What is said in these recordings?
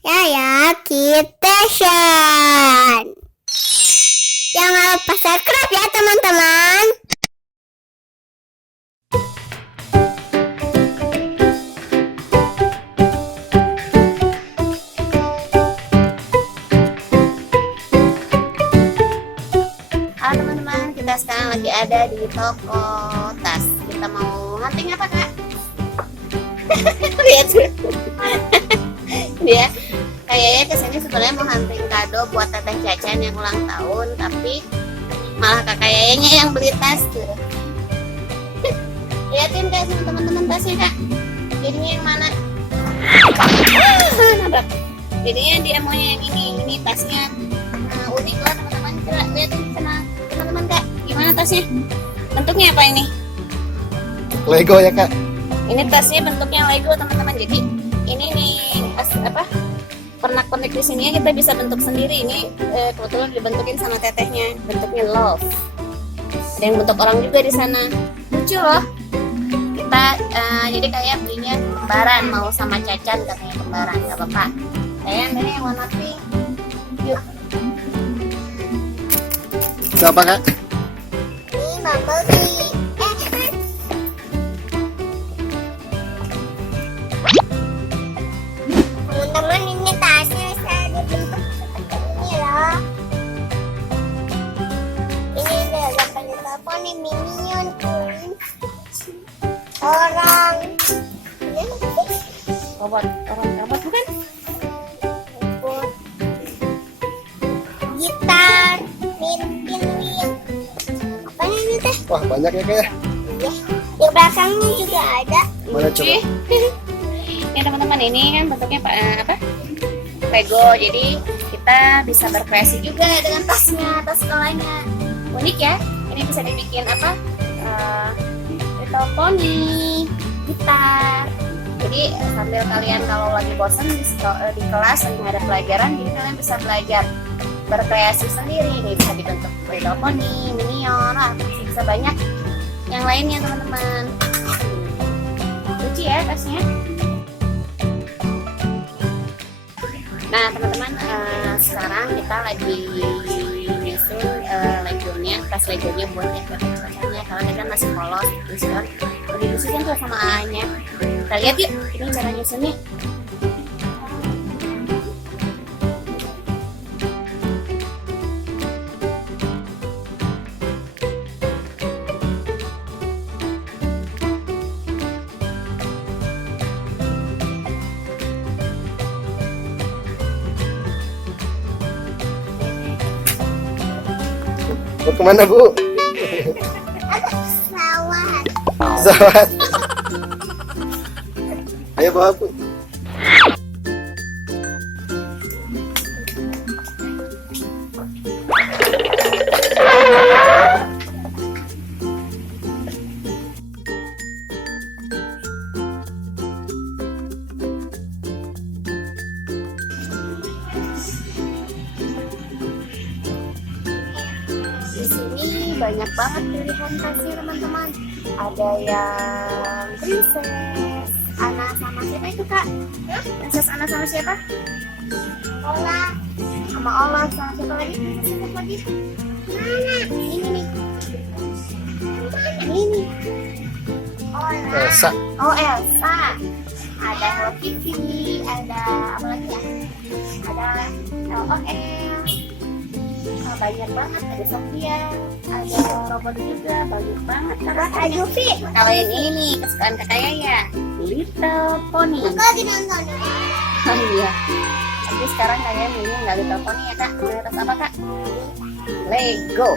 Yaya Kitchen. Jangan lupa subscribe ya teman-teman. Halo teman-teman, kita sekarang lagi ada di toko tas. Kita mau hunting apa kak? Lihat dia kayaknya kesini sebenarnya mau hunting kado buat teteh Cacan yang ulang tahun, tapi malah kakak Yayanya yang beli tas tuh. Liatin kak sama teman-teman tasnya kak. Jadinya yang mana? Nabrak. Jadinya dia maunya yang ini tasnya unik lah teman-teman. Coba liatin sama teman-teman kak. Gimana tasnya? Bentuknya apa ini? Lego ya kak? Ini tasnya bentuknya Lego teman-teman. Jadi ini nih apa? Pernak-pernik di sini kita bisa bentuk sendiri. Ini kebetulan dibentukin sama tetehnya, bentuknya love. Ada yang bentuk orang juga di sana. Lucu loh. Kita jadi kayak belinya kembaran, mau sama Cacan katanya kembaran, nggak apa-apa. Saya ambilnya yang warna pink. Yuk. Siapa kak? Ini mama beli. Teman-teman, ini tasnya saya dibentuk seperti ini loh. Ini ada gambar telepon nih, minion orang. Ini robot bukan? Robot. Gitar, pinwin. Apa ini teh? Wah banyak ya kak ya? Iya. Di belakangnya juga ada. Mana coba? Ya teman-teman, ini kan bentuknya apa? Lego. Jadi kita bisa berkreasi juga dengan tasnya, tas sekolahnya. Unik ya. Ini bisa dibikin apa? Little pony, gitar. Jadi sambil kalian kalau lagi bosan di kelas lagi nggak ada pelajaran, jadi kalian bisa belajar berkreasi sendiri. Ini bisa dibentuk little pony, minion, bisa banyak yang lainnya teman-teman. Lucu ya tasnya. Nah teman-teman, sekarang kita lagi nyusun legonya, tas legonya buat yang katanya kalau kita masih polos terus kan udah disusun tuh sama A-nya. Kita lihat yuk, ini cara nyusunnya. Mau kemana bu? Pesawat. Pesawat. Ayo bawa bu. Di sini banyak banget pilihan tasnya teman-teman. Ada yang princess, Anna sama siapa itu kak? Princess Anna sama siapa? Ola. Sama Ola sama siapa lagi? Princess siapa lagi? Mana? Ini nih. Ini. Ola. Elsa. Oh Elsa. Ada Hello Kitty. Ada apa lagi ya? Ada LOL. Banyak banget, ada Sofia, ada robot juga, banyak banget. Ada Yufi. Kalau yang ini kesukaan kakak Yaya, Little Pony. Aku lagi nonton. Oh iya. Tapi sekarang kalian ini nggak Little Pony ya kak? Terus apa kak? Lego.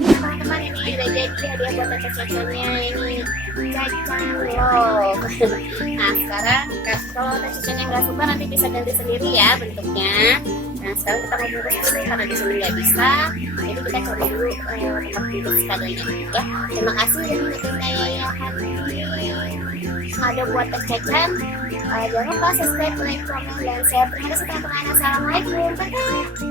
Teman-teman, ini udah jadi hadiah buat teteh Cacannya, ini Cacan Love. Nah sekarang kalau teteh Cacannya nggak suka nanti bisa ganti sendiri ya bentuknya. Nah sekarang kita mau bungkus dulu karena di sini nggak bisa, jadi kita cari dulu tempat bungkus kadonya ya. Terima kasih udah ngikutin Yaya ada buat Teh Cacan. Jangan lupa subscribe, like, komen, dan share. Terima kasih teman-teman. Assalamualaikum. Bye.